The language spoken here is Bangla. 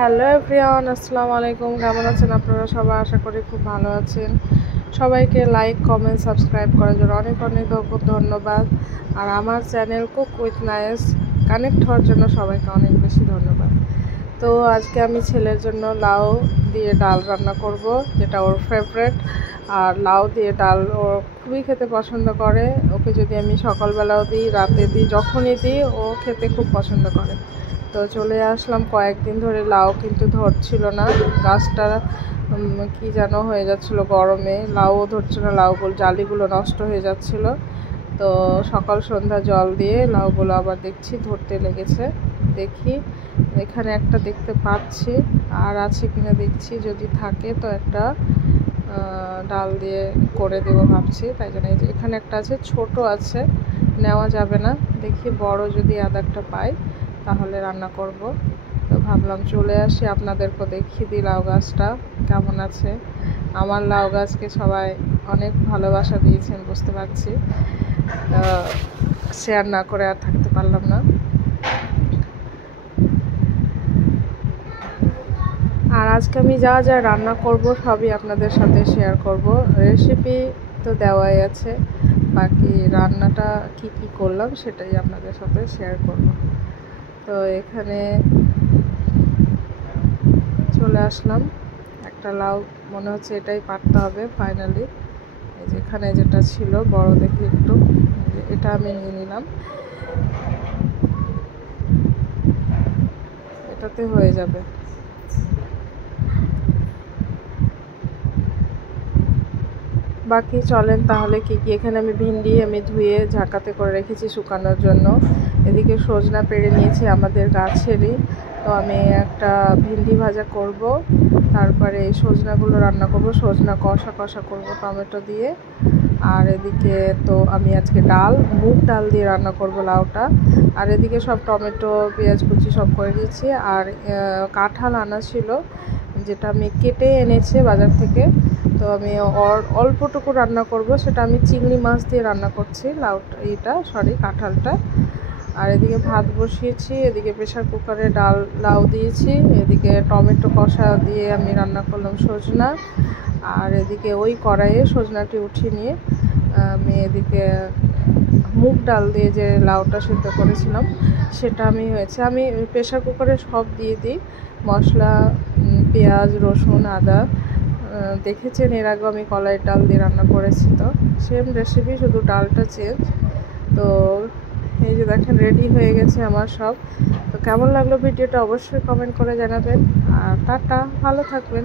হ্যালো এভরিওয়ান, আসসালামু আলাইকুম। কেমন আছেন আপনারা সবাই? আশা করি খুব ভালো আছেন। সবাইকে লাইক, কমেন্ট, সাবস্ক্রাইব করার জন্য অনেক অনেক ধন্যবাদ। আর আমার চ্যানেল কুক উইথ নায়েস কানেক্ট হওয়ার জন্য সবাইকে অনেক বেশি ধন্যবাদ। তো আজকে আমি ছেলের জন্য লাউ দিয়ে ডাল রান্না করব, যেটা ওর ফেভারেট। আর লাউ দিয়ে ডাল ও খুবই খেতে পছন্দ করে। ওকে যদি আমি সকালবেলাও দিই, রাতে দিই, যখনই দিই ও খেতে খুব পছন্দ করে। তো চলে আসলাম। কয়েকদিন ধরে লাউ কিন্তু ধরছিল না, গাছটা কি যেন হয়ে যাচ্ছিলো গরমে, লাউও ধরছিল না, লাউগুলো জালিগুলো নষ্ট হয়ে যাচ্ছিল। তো সকাল সন্ধ্যা জল দিয়ে লাউগুলো আবার দেখছি ধরতে লেগেছে। দেখি এখানে একটা দেখতে পাচ্ছি, আর আছে কিনা দেখছি, যদি থাকে তো একটা ডাল দিয়ে করে দেবো ভাবছি। তাই জন্য এই যে এখানে একটা আছে, ছোট আছে, নেওয়া যাবে না। দেখি বড় যদি আদারটা পাই তাহলে রান্না করব। তো ভাবলাম চলে আসি, আপনাদেরকে দেখিয়ে দিই লাউ গাছটা কেমন আছে। আমার লাউ গাছকে সবাই অনেক ভালোবাসা দিয়েছেন, বুঝতে পারছি। শেয়ার না করে আর থাকতে পারলাম না। আর আজকে আমি যা যা রান্না করব সবই আপনাদের সাথে শেয়ার করব। রেসিপি তো দেওয়াই আছে, বাকি রান্নাটা কি কি করলাম সেটাই আপনাদের সাথে শেয়ার করব। তো এখানে চলে আসলাম। একটা লাউ মনে হচ্ছে এটাই পারতে হবে ফাইনালি। এই যে এখানে যেটা ছিল বড় দেখে একটু, এটা আমি নিয়ে নিলাম, এটাতে হয়ে যাবে। বাকি চলেন তাহলে কি কি। এখানে আমি ভিন্ডি ধুয়ে ঝাঁকাতে করে রেখেছি শুকানোর জন্য। এদিকে সজনা পেড়ে নিয়েছি আমাদের গাছেরই। তো আমি একটা ভিন্ডি ভাজা করব, তারপরে এই সজনাগুলো রান্না করব, সজনা কষা কষা করব টমেটো দিয়ে। আর এদিকে তো আমি আজকে মুগ ডাল দিয়ে রান্না করব লাউটা। আর এদিকে সব টমেটো, পেঁয়াজ কুচি সব করে দিয়েছি। আর কাঁঠাল আনা ছিল, যেটা আমি কেটে এনেছি বাজার থেকে। তো আমি অল্পটুকু রান্না করব, সেটা আমি চিংড়ি মাছ দিয়ে রান্না করছি কাঁঠালটা। আর এদিকে ভাত বসিয়েছি, এদিকে প্রেশার কুকারে লাউ দিয়েছি, এদিকে টমেটো কষা দিয়ে আমি রান্না করলাম সজনা। আর এদিকে ওই কড়াইয়ে সজনাটি উঠিয়ে নিয়ে আমি এদিকে মুগ ডাল দিয়ে যে লাউটা সিদ্ধ করেছিলাম সেটা হয়েছে। আমি প্রেশার কুকারে সব দিয়ে দিই, মশলা, পেঁয়াজ, রসুন, আদা। দেখেছেন এর আগে আমি কলাইয়ের ডাল দিয়ে রান্না করেছি, তো সেম রেসিপি, শুধু ডালটা চেঞ্জ। তো এই যে দেখেন রেডি হয়ে গেছে আমার সব। তো কেমন লাগলো ভিডিওটা অবশ্যই কমেন্ট করে জানাবেন। আর টাটা, ভালো থাকবেন।